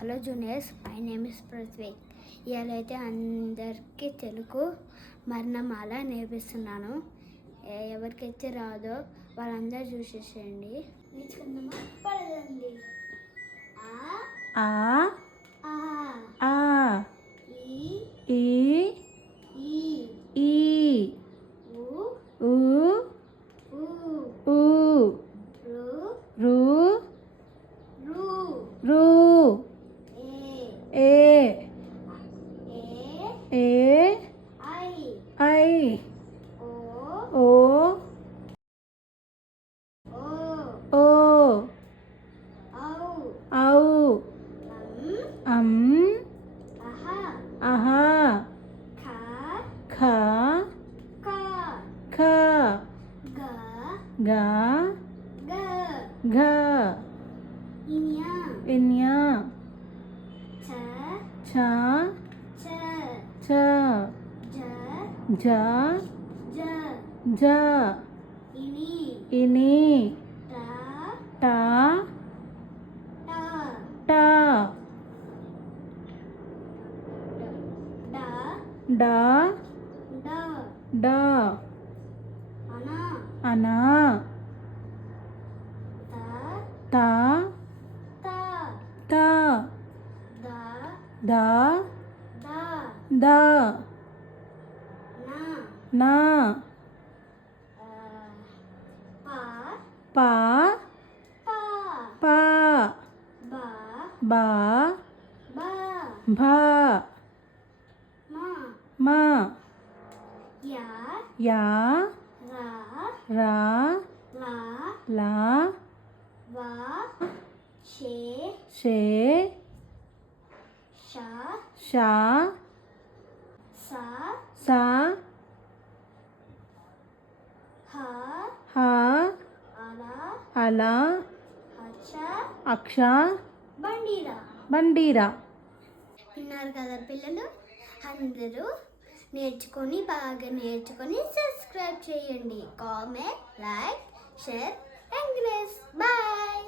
Hello juniors, my name is Prithvi. ఇవాళ అయితే అందరికీ తెలుగు వర్ణమాల నేర్పిస్తున్నాను. ఎవరికైతే రాదో వాళ్ళందరూ చూసేసేయండి. నేర్చుకుందామా? పడదండి. ఆ ఆ ఆ ఈ ఈ ఈ ఈ ఊ ఊ ఊ రు రు రు ఏ ఏ ఐ ఓ ఓ ఔ అం అహా ఖ ఖ గ ఘ ఇన్యా ఛ ఛ జ జ ఇని ట ట డ డ అనా త త ద ద నా ప ప బ భ మ యా రా లా షే షా సా హ అలా అక్ష బండీరా. విన్నారు కదా పిల్లలు, అందరూ బాగా నేర్చుకొని సబ్స్క్రైబ్ చేయండి. Comment, like, share, encourage. Bye.